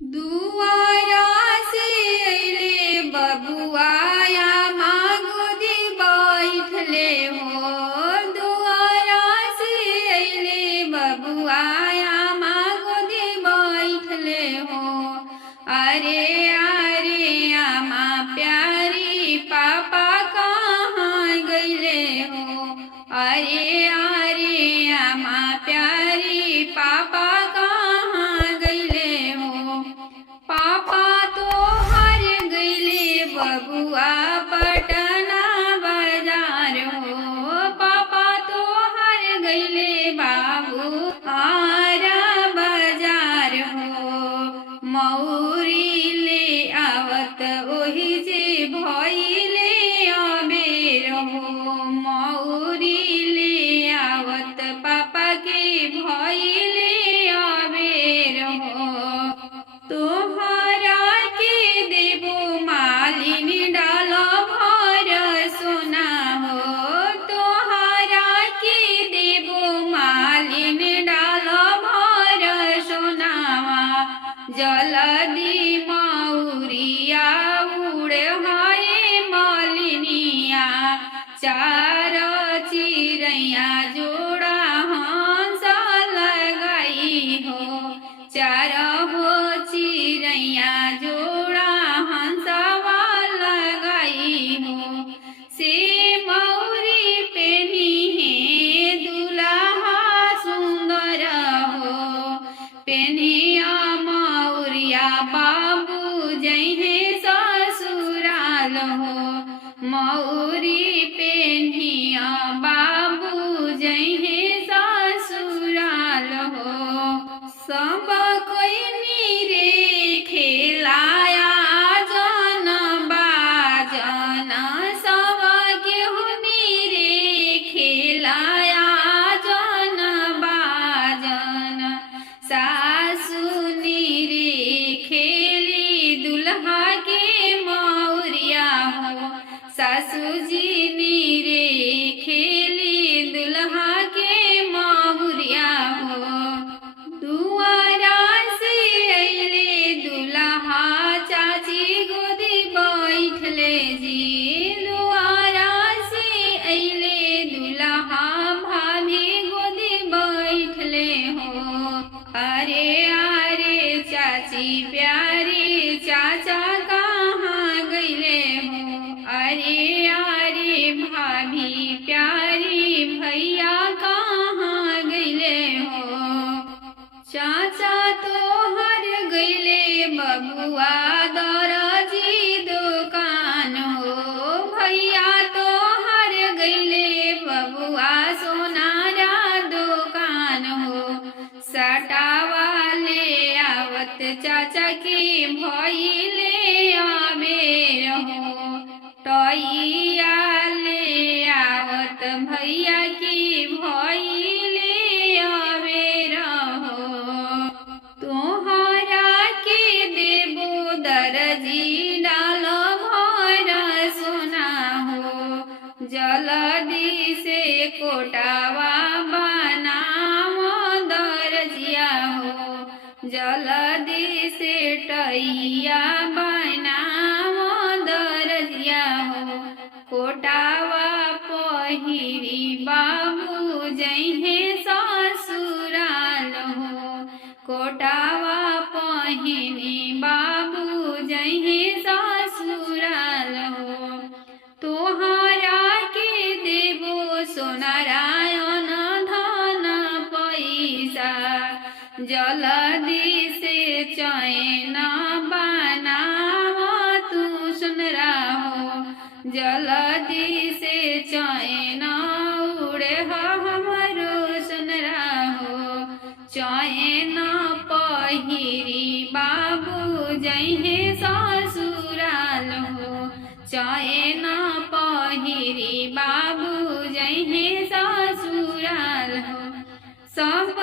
दुआरा से अइले बबुआया मागुदी बैठले हो। दुआरा से अइले बबुआया मागुदी बैठले हो। अरे अरे आमा प्यारी पापा कहाँ गइले हो। अरे अरे आमा प्यारी पापा कहाँ गइले हो। पापा तो हर गइले बबुआ पटना बाजार हो। पापा तो हर गइले बाबू आरा बाजार हो। मौरी ले आवत ओही जे भइले अबेर हो। मौरी ले आवत पापा के भइले अबेर हो। तोहरा के देबो मालिनी डाल भर सोना हो। तोहरा के देबो मालिनी डाल भर सोनावा। जल्दी मौरिया उड़े हाय मालिनिया। चार चिड़ैया जोड़ा हंस लगाई हो। चार हो चिड़ैया जोड़ा हंसवा लगाई हो। से मौरी पेनी है दुल्हा सुंदर हो। पेनिया मौरिया बाबू जइहे ससुराल हो। मौरी पेनिया बाबू जइहे ससुराल हो। सब कोई नीरे खेलाया जन बाजन। सब केहू नीरे खेलाया जन बाजन। सासु नीरे खेली दुल्हा के मौरिया हो। सासू जी नीरे खेली दुल्हा के मौरिया हो। दुआरा से अइले दुल्हा चाची गोदी बैठले जी। दुआरा से अइले दुल्हा भाभी गोदी बैठले हो। अरे अरे चाची प्यारी चाचा कहाँ गइले हो। अरे अरे भाभी प्यारी भैया कहाँ गइले हो। चाचा तो हर गइले बबुआ दरजी दुकान हो। भैया तो हर गइले बबुआ सोनारा दुकान हो। सटावा ले आवत चाचा के भइले अबेर हो। टइया ले आवत भैया की भइले अबेर हो। तोहरा के देबो दरजी डाल भर सोना हो। जल्दी से कोटावा बनाव दरजिया हो। जल्दी से टइया बनाव दरजिया हो। कोटावा पहिरी बाबू जइहे ससुराल हो। कोटावा पहिरी बाबू जइहे ससुराल हो। तोहरा के देबो सोनारायण धन पैसा। जल्दी से चैन बनाव तू सुनरा हो। जल्दी से चैन उड़े हमरो सुनरा हो। चैन पहिरी बाबू जइहे ससुराल हो। चैन पहिरी बाबू जइहे ससुराल हो। सब